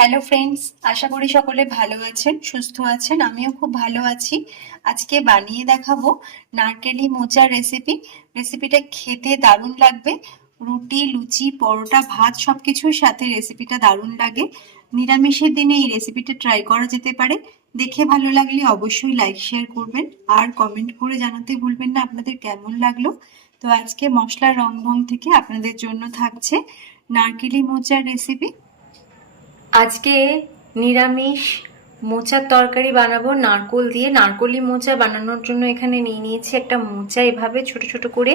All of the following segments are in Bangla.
হ্যালো ফ্রেন্ডস আশা করি সকলে ভালো আছেন, সুস্থ আছেন। আমিও খুব ভালো আছি। আজকে বানিয়ে দেখাবো নারকেলি মোচার রেসিপি রেসিপিটা খেতে দারুণ লাগবে। রুটি, লুচি, পরোটা, ভাত সবকিছুর সাথে রেসিপিটা দারুণ লাগে। নিরামিষের দিনে এই রেসিপিটা ট্রাই করা যেতে পারে। দেখে ভালো লাগলে অবশ্যই লাইক শেয়ার করবেন। আর কমেন্ট করে জানাতে ভুলবেন না আপনাদের কেমন লাগল। তো আজকে মশলার রং ভং থেকে আপনাদের জন্য থাকছে নারকেলি মোচার রেসিপি আজকে নিরামিষ মোচার তরকারি বানাবো। নারকোল দিয়ে নারকলি মোচা বানানোর জন্য এখানে নিয়ে নিয়েছি একটা মোচা। এভাবে ছোট ছোট করে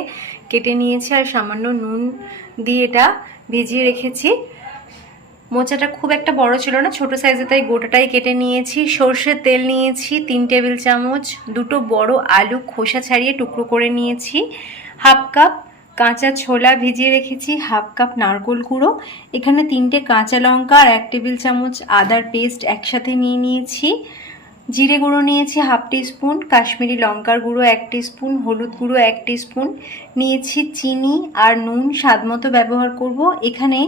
কেটে নিয়েছি আর সামান্য নুন দিয়ে এটা ভিজিয়ে রেখেছি। মোচাটা খুব একটা বড় ছিল না, ছোট সাইজে তাই গোটাটাই কেটে নিয়েছি। সর্ষের তেল নিয়েছি, তিন টেবিল চামচ, দুটো বড় আলু খোসা ছাড়িয়ে টুকরো করে নিয়েছি। হাফ কাপ কাঁচা ছোলা ভিজিয়ে রেখেছি, হাফ কাপ নারকোল গুঁড়ো। এখানে তিনটে কাঁচা লঙ্কা আর এক টেবিল চামচ আদার পেস্ট একসাথে নিয়ে নিয়েছি। জিরে গুঁড়ো নিয়েছি হাফ স্পুন কাশ্মীরি লঙ্কার গুঁড়ো এক স্পুন হলুদ গুঁড়ো এক স্পুন নিয়েছি চিনি আর নুন, স্বাদ মতো ব্যবহার করব। এখানে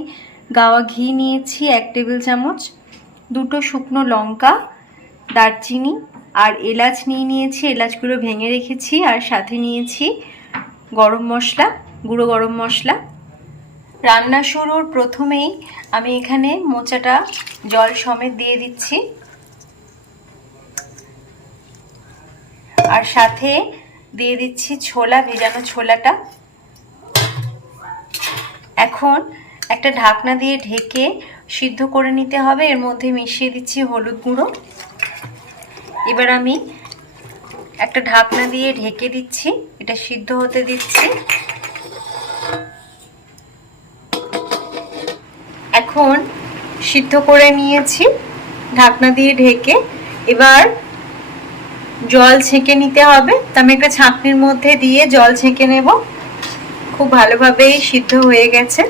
গাওয়া ঘি নিয়েছি এক টেবিল চামচ, দুটো শুকনো লঙ্কা, দারচিনি আর এলাচ নিয়ে নিয়েছি। এলাচগুলো ভেঙে রেখেছি আর সাথে নিয়েছি গরম মশলা। গুঁড়ো গরম মশলা। রান্না শুরুর প্রথমেই আমি এখানে মোচাটা জল সমেত দিয়ে দিচ্ছি। আর সাথে দিয়ে দিচ্ছি ছোলা, ভেজানো ছোলাটা। এখন একটা ঢাকনা দিয়ে ঢেকে সিদ্ধ করে নিতে হবে। এর মধ্যে মিশিয়ে দিচ্ছি হলুদ গুঁড়ো। এবার আমি একটা ঢাকনা দিয়ে ঢেকে দিচ্ছি। এটা সিদ্ধ হতে দিচ্ছি। এখন সিদ্ধ করে নিয়েছি, ঢাকনা দিয়ে ঢেকে। এবার জল ছেঁকে নিতে হবে। তা আমি একটা ছাঁকনির মধ্যে দিয়ে জল ছেঁকে নেব। খুব ভালোভাবেই সিদ্ধ হয়ে গেছে।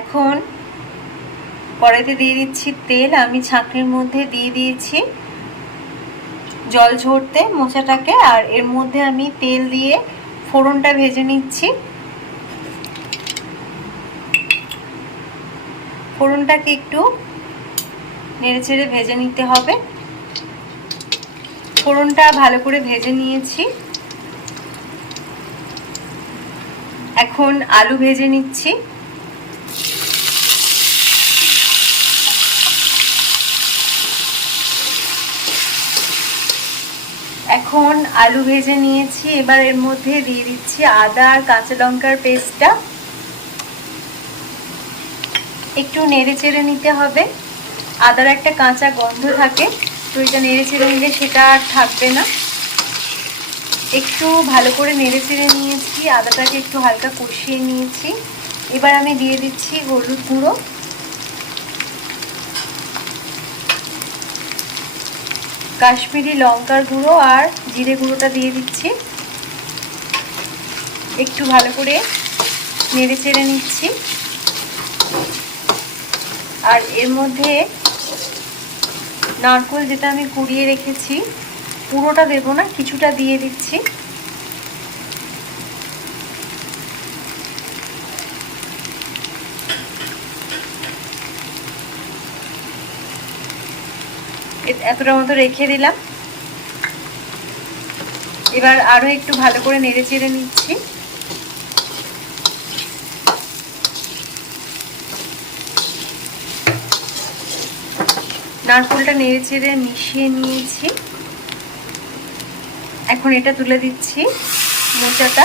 এখন কড়াইতে দিয়ে দিচ্ছি তেল। আমি ছাঁকনির মধ্যে দিয়ে দিয়েছি জল ঝরতে মোচাটাকে। আর এর মধ্যে আমি তেল দিয়ে ফোড়নটা ভেজে নিচ্ছি। ফোড়নটাকে একটু নেড়েচেড়ে ভেজে নিতে হবে। ফোড়নটা ভালো করে ভেজে নিয়েছি। এখন আলু ভেজে নিচ্ছি। এখন আলু ভেজে নিয়েছি। এবার এর মধ্যে দিয়ে দিচ্ছি আদা আর কাঁচা লঙ্কার পেস্টটা। একটু নেড়ে চেড়ে নিতে হবে। আদার একটা কাঁচা গন্ধ থাকে, তো এটা নেড়ে চেড়ে নিলে সেটা আর থাকবে না। একটু ভালো করে নেড়ে চেড়ে নিয়েছি, আদাটাকে একটু হালকা কষিয়ে নিয়েছি। এবার আমি দিয়ে দিচ্ছি হলুদ গুঁড়ো। কাশ্মীরি লঙ্কার গুঁড়ো আর জিরে গুঁড়োটা দিয়ে দিচ্ছি। একটু ভালো করে নেড়ে চেড়ে নিচ্ছি। আর এর মধ্যে নারকোল যেটা আমি কুড়িয়ে রেখেছি, পুরোটা দেবো না, কিছুটা দিয়ে দিচ্ছি। এতটা মতো রেখে দিলাম। এবার আরও একটু ভালো করে নেড়ে চেড়ে নিচ্ছি। নারকোলটা নেড়ে চেড়ে মিশিয়ে নিয়েছি। এখন এটা তুলে দিচ্ছি মোচাটা।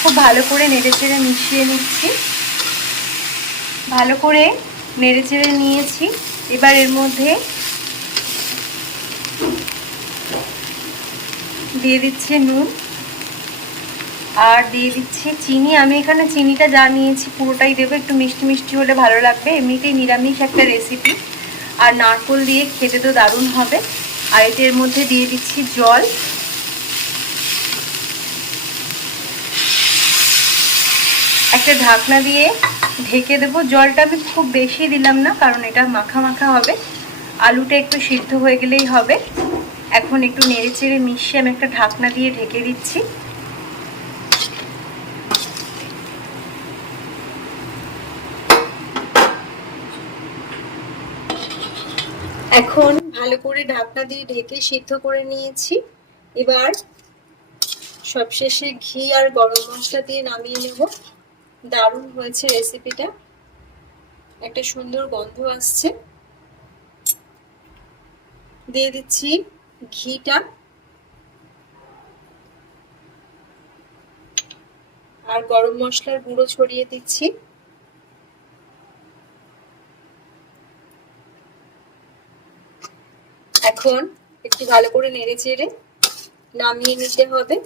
খুব ভালো করে নেড়ে চেড়ে মিশিয়ে নিচ্ছি। ভালো করে নেড়ে চেড়ে নিয়েছি। এবার এর মধ্যে দিয়ে দিচ্ছে নুন। আর দিয়ে দিচ্ছি চিনি। আমি এখানে চিনিটা যা নিয়েছি পুরোটাই দেবো। একটু মিষ্টি মিষ্টি হলে ভালো লাগবে। এমনিতেই নিরামিষ একটা রেসিপি আর নারকোল দিয়ে খেতে তো দারুণ হবে। আর এটার মধ্যে দিয়ে দিচ্ছি জল। একটা ঢাকনা দিয়ে ঢেকে দেবো। জলটা আমি খুব বেশি দিলাম না, কারণ এটা মাখা মাখা হবে। আলুটা একটু সিদ্ধ হয়ে গেলেই হবে। এখন একটু নেড়ে চেড়ে মিশিয়ে আমি একটা ঢাকনা দিয়ে ঢেকে দিচ্ছি। এখন ভালো করে ঢাকনা দিয়ে ঢেকে সিদ্ধ করে নিয়েছি। এবার সবশেষে ঘি আর গরম মশলা দিয়ে নামিয়ে নেব। দারুণ হয়েছে রেসিপিটা একটা সুন্দর গন্ধ আসছে। দিয়ে দিচ্ছি ঘিটা। আর গরম মশলার গুঁড়ো ছড়িয়ে দিচ্ছি। এখন একটু ভালো করে নেড়ে চেড়ে নামিয়ে নিতে হবে।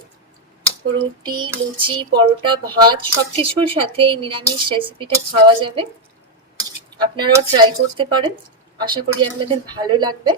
রুটি, লুচি, পরোটা, ভাত সব কিছুর সাথে এই নিরামিষ রেসিপিটা খাওয়া যাবে। আপনারাও ট্রাই করতে পারেন। আশা করি আপনাদের ভালো লাগবে।